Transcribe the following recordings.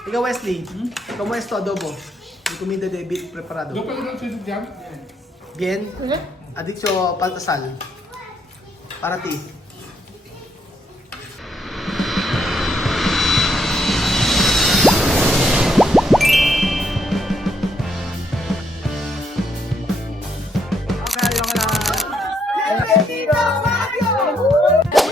Ikaw Wesley, ¿cómo es tu adobo? Mi comida de beef preparado. Doon pa rin ang susunod dyan. Bien. Ha dicho paltasal. Para ti.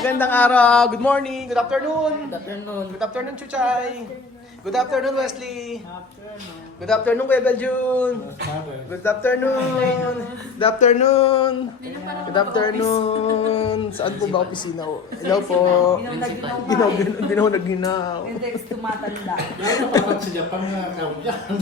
Magandang araw, good morning, good afternoon. Good afternoon, Chuchay. Good afternoon, Wesley. Good afternoon, Kuya Beljun. Good afternoon. Good afternoon. Good afternoon. Saan po ba opisina? Hello po. Ginaw nagginaw. Index tumatanda. Dapat sa Japan nga kaya dyan.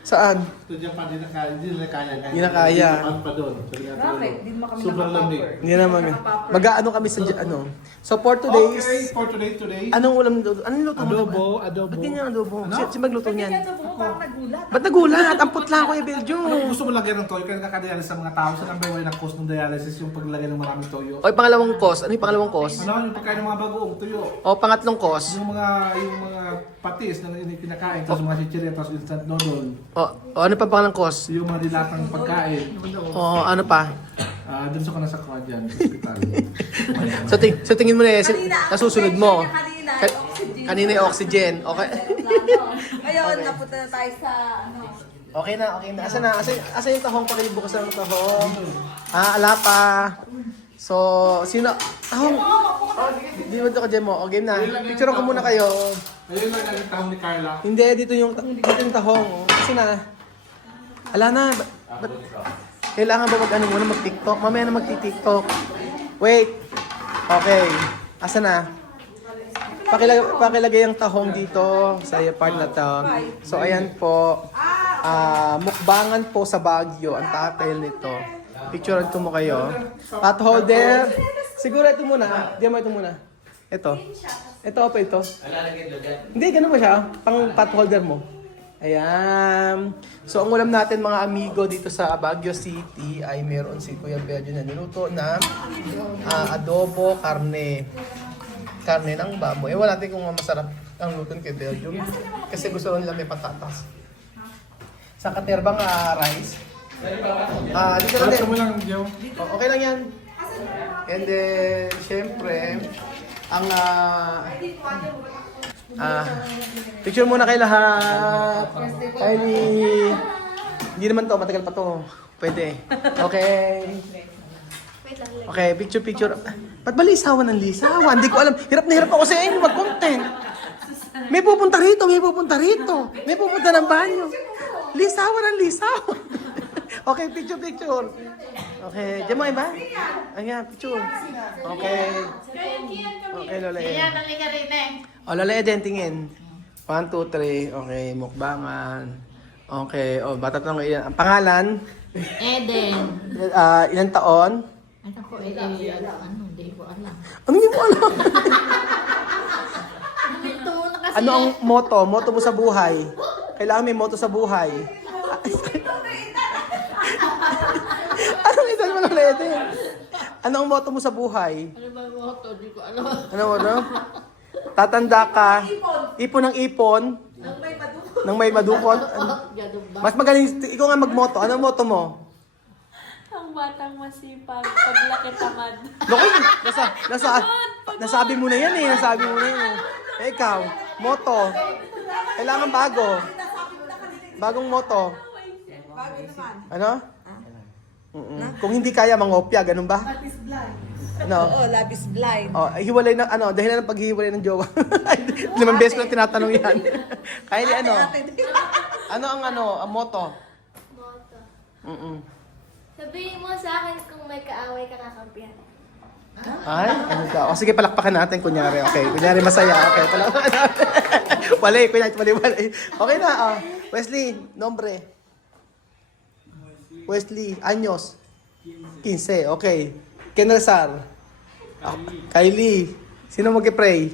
Saan? Sa Japan, hindi na kaya. Hindi na kaya. Japan pa doon. Sabi nga Bakit? tulo. Di mo kami Sobrang lamig. nakapapper. Hindi naman. Mag-aano kami sa ano. So for today's, Okay, for today. anong ulam nito? Anong luto mo? Adobo. Ba't ganyan adobo? Ano? Si magluto Pag niyan. ganyan mo, parang nagulat. Ba't nagulat? Ampot lang Kuya Beljun. Ano gusto mo lagyan ng toyo? Kaya nakadialysis sa mga tao. Sa number 1 na cause ng dialysis yung paglagay ng maraming toyo. O, pangalawang course. Ano yung pangalawang course? Ano yung pagkain ng mga bagoong toyo? O, pangatlong course. Yung mga patis na pinakain, tapos mga chichirya, tapos instant noodle. O, ano pa pangalang course? Yung mga dilatang pagkain. O, ano pa? Dun sa ka nasa kwa dyan, sa hospital. So tingin mo na eh, nasusunod mo. Kanina, Kanina yung oxygen. Okay. Ngayon, napunta na tayo sa ano. Okay na. Asa yung tahong? Pakibukas ng tahong. Ala pa. So, sino? Tahong. Di ba ito ka dyan mo? O, game na. Picturean ko muna kayo. Ayun lang ang tahong ni Carla. Hindi, dito yung tahong. Kasi na. Ala na. Kailangan ba mag-ano muna, mag-TikTok? Mamaya na mag-TikTok. Wait. Okay. Asa na? Pakilagay ang tahong dito sa part na to. So, ayan po. Mukbangan po sa Baguio ang title nito. Picturean ko mo kayo. Pot holder. Siguro ito muna. Diyan mo ito muna. Ito. Ito pa ito. Hindi, ganun ba siya? Pang pot holder mo. Ayan. So, ang ulam natin mga amigo dito sa Baguio City ay meron si Kuya Beljo na niluto na adobo, karne ng baboy. Wala natin kung masarap ang luto kay Beljo. Kasi gusto nila may patatas. Sa katerbang rice. Dito lang din. mo lang, Joe. Okay lang yan. And then, syempre, ang picture muna kay lahat. Kylie. Hindi naman to, matagal pa to. Pwede. Okay. Okay, picture. Ba't ba lisawan ng lisawan? Hindi ko alam. Hirap na hirap ako sa inyo mag-content. May pupunta rito. May pupunta ng banyo. Lisawan ng lisawan. Okay, picture. Okay, diyan mo iba? Ayan, picture. Okay. Okay, Lola Eden. O, Lola Eden, tingin. 1, 2, 3. Okay, mukbangan. Okay, bata tanong ilan. Ang pangalan? Eden. Ilang taon? Ano po, hindi ko alam. Ano hindi mo alam? Ito na kasi. Ano ang motto? Motto mo sa buhay? Kailangan may motto sa buhay. Anong isa mo Lola Eden? Ano ang motto mo sa buhay? Ano ba mo ito? Hindi ko alam. Ano? Tatanda ka, ipon ng ipon, nang may madukot. Ganun ba? Mas magaling, ikaw nga magmoto. Ano ang motto mo? Ang batang masipag, paglaki tamad. Naku, nasabi mo na yan eh. Eh, ikaw, moto. Kailangan bago. Bagong moto. Ano? Kung hindi kaya, mangopya. Ganun ba? Ano? Oo, love is blind. Hiwalay na, dahilan ng paghihiwalay ng jowa. 5 beses ko na tinatanong yan. Kylie, ano? Ano ang moto? Moto. Mm-mm. Sabihin mo sa akin kung may kaaway ka kakampihan. Ay, ano daw? O sige, palakpakan natin, kunyari. Okay, kunyari masaya. Okay, palakpakan natin. Wali. Okay na, Wesley, nombre. Wesley, años. 15, okay. Ken Rezar. Kylie. Sino mag-pray?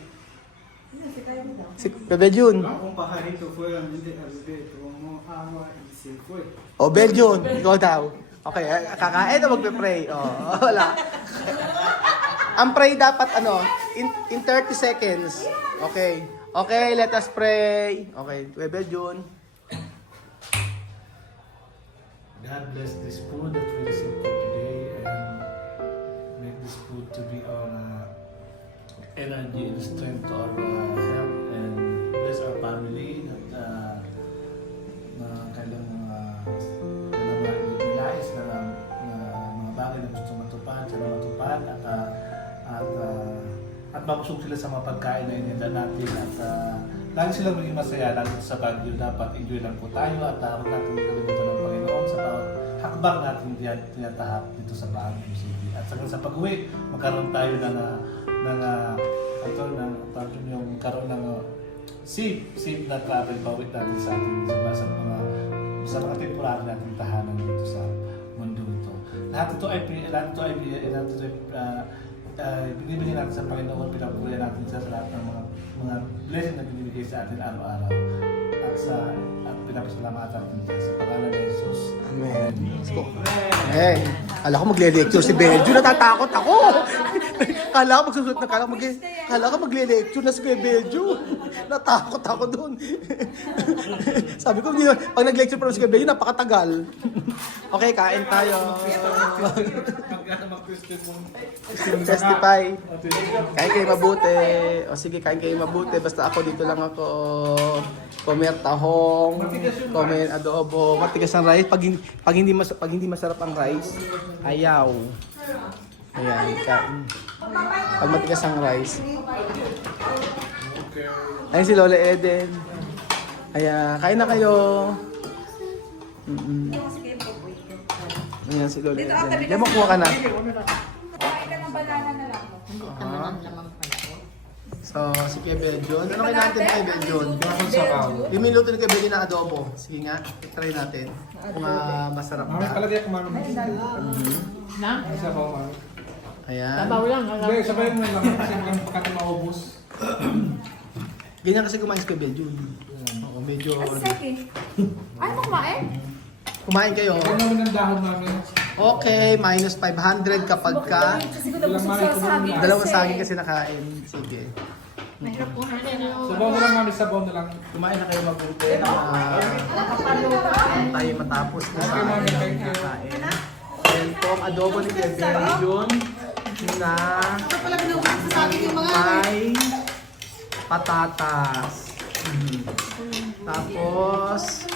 Si Bebe Jun. Akong paharito fue ang hindi albeto mo awa isip ko. O, Belgium. Ikaw daw. Okay, kakain na magpe-pray. Wala. Ang pray dapat in 30 seconds. Okay. Okay, let us pray. Okay, Kuya Beljun. God bless this food that we received for today and make this food to be our energy and strength to our health, and bless our family that na kailang mga nilais na mga bagay na gusto matupad, sana matupad at mabusog sila sa mga pagkain na inenda natin at lagi silang maging masaya lalo sa Baguio. Dapat enjoy lang po tayo at huwag natin kalimutan ng Panginoon sa bawat hakbang natin tinatahak dito sa Baguio City. At sa pag-uwi, magkaroon tayo ng yung karoon ng safe na travel bawit natin sa ating sa mga temporary natin tahanan dito sa mundo ito. Lahat ito ay binibigyan natin sa Panginoon, pinapurihan natin sa lahat ng mga blessing na binibigay sa atin araw-araw at pinapasalamatan natin sa pangalan ni Jesus. Amen. Eh, kala ko magle-lecture si Beljo. Natatakot ako. Kala ko magsusunod na kala ko magle-lecture na si Kuya Beljo. Natakot ako doon. Sabi ko, pag nag-lecture pa si Kuya Beljo, napakatagal. Okay, kain tayo. Testify. Kain kayo mabuti. O sige, kain kayo mabuti. Basta ako dito lang ako. Comer tahong, comer adobo, matigas ang rice. Pag hindi masarap ang rice, ayaw. Ayan, kain. Pag matigas ang rice. Ayun si Lola Eden. Ayan, kain na kayo. Ayan si Lola Eden. Demo, kuha ka na. Kumain ka ng banana na lang. Hindi naman lamang pala. So, si Kuya Beljon. Ano kayo natin kay Beljon? Yung minuto ni Kuya Beljon na adobo. Sige nga, try natin. Kung masarap Mami, na. palagay ako mami. Na? Isa ko mami. Ayan. Tabaw lang. Hindi, sabay mo lang kasi walang pagkati maubos. Ganyan kasi kumain si Kuya Beljon. Oo, medyo... Ay, mo kumain? Kumain kayo. Kaya namin ang dahon mami. Okay, minus 500 kapag ka. Kasi ko nabusog sa saging. Dalawang saging kasi nakain. Sige. Mahirap po na rin yung... Sabaw na lang mami, sabaw na lang. Kumain na kayo mabuti. Tayo matapos na sa ating nakain. Yan po ang adobo ni Kuya Beljon na may patatas. Tapos,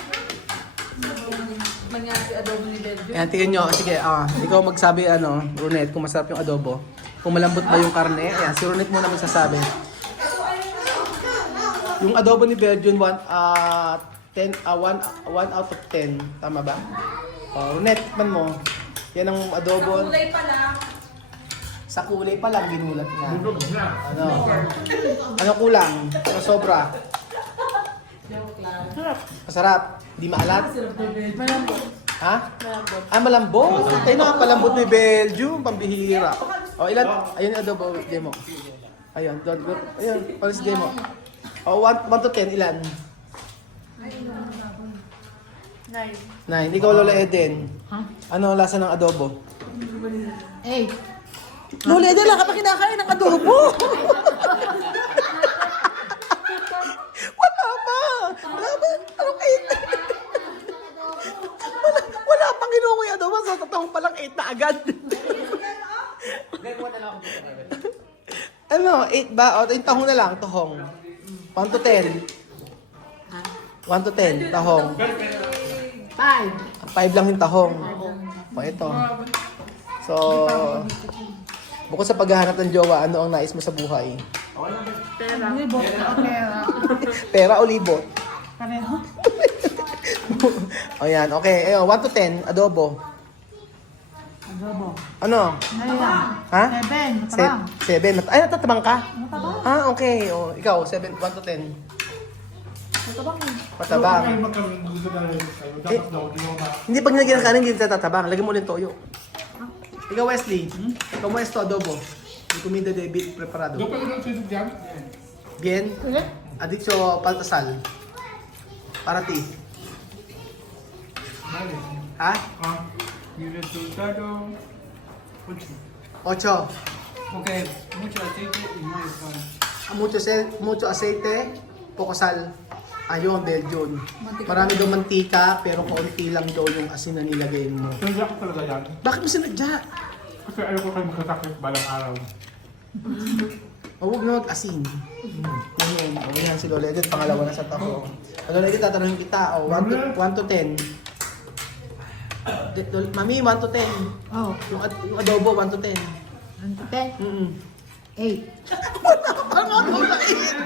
Mangyari adobo ni Belgium. ayan, tingnan nyo. Sige, ikaw magsabi, Ronet, kung masarap yung adobo. Kung malambot ba yung karne. Ayan, si Ronet muna magsasabi. Yung adobo ni Belgium, 1 out of 10. Tama ba? Ronet, tikman mo. Yan ang adobo. Kulay pala. Sa kulay pa lang, ginulat nga. Ano kulang? Ano sobra? Masarap. Di maalat? Ha? Malambot. Tayo na palambot ni Belgium. Pambihira. Ilan? Ayun yung adobo. Demo. Ayun. Ayun. Alis demo. 1 to 10. Ilan? 9. Ikaw, Lola Eden. Ha? Ano ang lasa ng adobo? Eh, Lola Eden, lang ka pa kinakain ng adobo. Wala pa. Anong 8? Wala pang inuwi adobo. Sa tatawang palang 8 na agad. Ano, 8 ba? O, yung tahong na lang, tahong. 1 to 10. 1 to 10, tahong. 5 lang yung tahong. O, ito. So, bukod sa paghahanap ng jowa, ano ang nais mo sa buhay? Pera o libot? Pareho. O yan, okay. 1 to 10, adobo. Ano? Ha? 7. Ay, natatabang ka? Okay. O, ikaw, 1 to 10. Matabang. Ay, magkaroon gusto na rin. Dapat daw, di mo ba? Hindi pag nilagyan ng kanin, hindi natatabang. Lagyan mo ulit toyo. Ikaw, Wesley. Ikaw mo esto, adobo. May comida de beef preparado. Doon pala lang sino dyan? Bien. Adiccio paltasal. Para ti. Bale. Ha? Yung resultado. 8. Okay, mucho aceite y no es pan. mucho aceite, poco sal. Ayun, Belgian. Marami daw mantika, pero kaunti lang daw yung asin na nilagay mo. Sinadya ko talaga yan. Bakit mo sinadya? Kasi ayaw ko kayo magkasakit balang araw. O, huwag na mag-asin. Ngayon, o yan si Lola Edith, pangalawa na sa taho. Lola Edith, tatanungin kita, 1 to 10. Mami, 1 to 10. Oh, Yung adobo, 1 to 10. 1 to 10. 8. Lola Edith!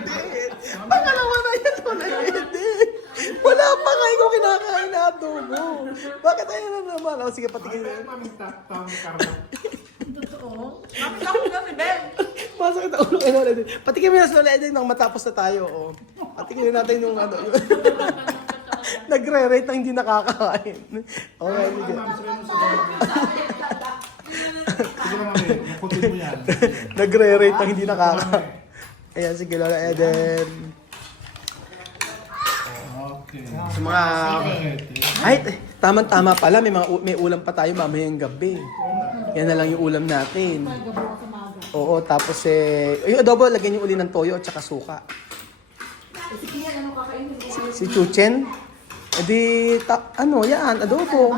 Pangalawa na yan, Lola Edith! Wala pa nga ikaw kinakain na adobo. Bakit ayun na naman? O, sige, patingin na. Ako na si Ben. Masakit ang ulo kay Lola Edith. Patikin mo na sa Lola Edith nang matapos na tayo. Oh. Patikin natin yung ano. Yung nagre-rate na hindi nakakain. Okay, sige. Sige naman eh, makutin mo yan. Nagre-rate na hindi nakakain. Ayan, sige Lola Edith. Okay. Sa mga... Ay, tama-tama pala. May ulam pa tayo mamayang gabi. Yan na lang yung ulam natin. Oo, tapos yung adobo, lagyan yung uli ng toyo at saka suka. Si Chuchen? Yan, adobo.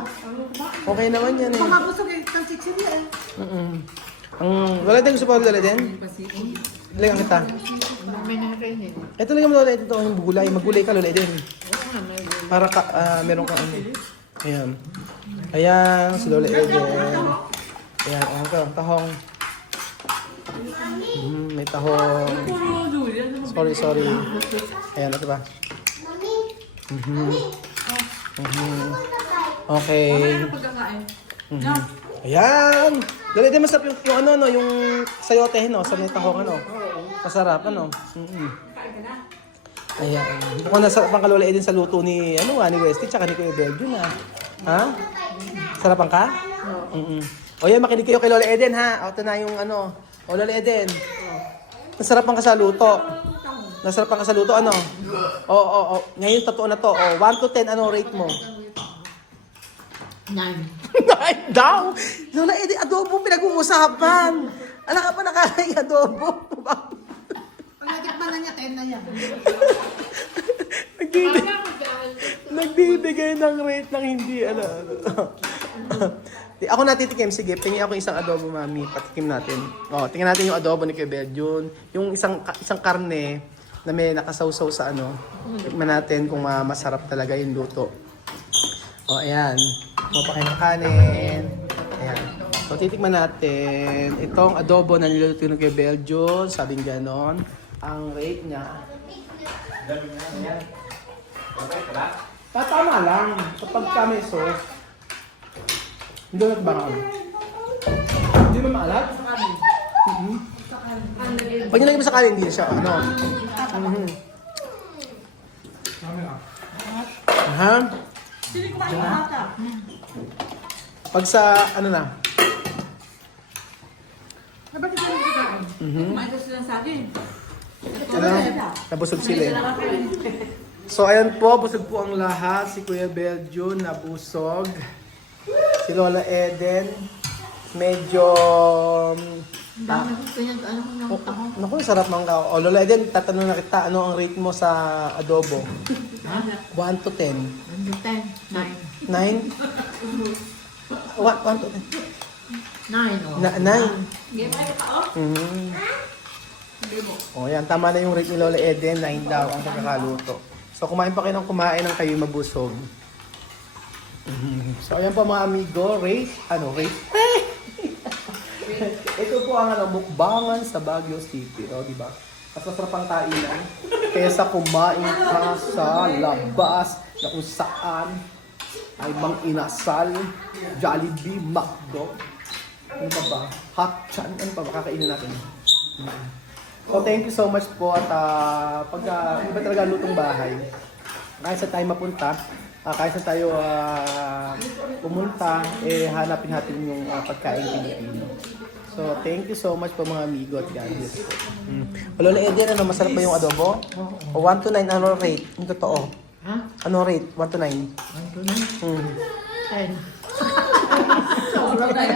Okay naman yan eh. Baka gusto kayo ng chicken niya eh. Wala din gusto pa Lola din? Lagyan kita. May nakain eh. Ito lagyan mo Lola ito yung gulay. Maggulay ka Lola din. Para meron kang ano. Ayan. Ayan, si Lola Eden. Ayan, ayan ka, tahong. May tahong. Sorry. Ayan, ito ba? Okay. Ayan! Lola Eden, masarap yung ano, no, yung sayote, no? Sa may tahong, ano? Masarap, ano? Ayan. Mukhang nasarapan ka Lola Eden sa luto ni, ni Westy, tsaka ni Kuya Belgian, ha? Ha? Sarapan ka? O yan, makinig kayo kay Lola Eden, ha? O, ito na yung ano. O, Lola Eden. Nasarapan ka sa luto. Nasarapan ka sa luto, ano? O. Ngayon, totoo na to. O, 1 to 10, ano rate mo? 9. 9 daw! Lola Eden, adobo pinag-uusapan. Alam ka pa nakakain adobo. Pag natikman na niya, 10 na yan. Nagbibigay ng rate ng hindi, Ako natitikim, sige, tingin ako isang adobo, mami. Patikim natin. O, tingnan natin yung adobo ni Kuya Belgian. Yung isang karne na may nakasawsaw sa ano. Tikman natin kung masarap talaga yung luto. O, ayan. Mapakain ng kanin. Ayan. So, titikman natin. Itong adobo na niluto ni Kuya Belgian. Sabing ganon. Ang rate niya. Ayan. Tama lang. Kapag kami sauce, hindi na ba ako? Hindi ba maalat? Pag nilagay mo sa kanin, hindi siya, Aha. Sili ko kayo ata. Pag sa, na? Ba't ito yung kikain? Kumain daw sila sa akin. Nabusog sila eh. So, ayan po, busog po ang lahat. Si Kuya Belgian, nabusog. Si Lola Eden, medyo... Dami gusto niya, ng tahong. Naku, sarap mang kao. O, Lola Eden, tatanong na kita, ano ang rate mo sa adobo? 1 to 10. 1 to 10. 9. 9? 1 to 10. 9, oh. 9. O, yan. Tama na yung rate ni Lola Eden. 9 daw ang pagkakaluto. So, kumain pa kayo ng kumain ng kayo mabusog. So, ayan po mga amigo. Rate? Rate? Ito po ang mukbangan sa Baguio City. O, diba? Mas masarap ang kainan kaysa kumain ka sa labas na kung saan ay mang inasal, Jollibee, McDo. Ano pa ba? Hot chan. Ano pa ba? Kakainin natin. So, thank you so much po. At iba talaga ang lutong bahay. Kahit saan tayo mapunta, kahit saan tayo pumunta, hanapin natin yung pagkain Pilipino. So, thank you so much po mga amigo at God bless po. Lola Eden, masarap ba yung adobo? O 1 to 9, ano rate? Yung totoo. Ha? Ano rate? 1 to 9? 1 to 9. 10. Sobrang na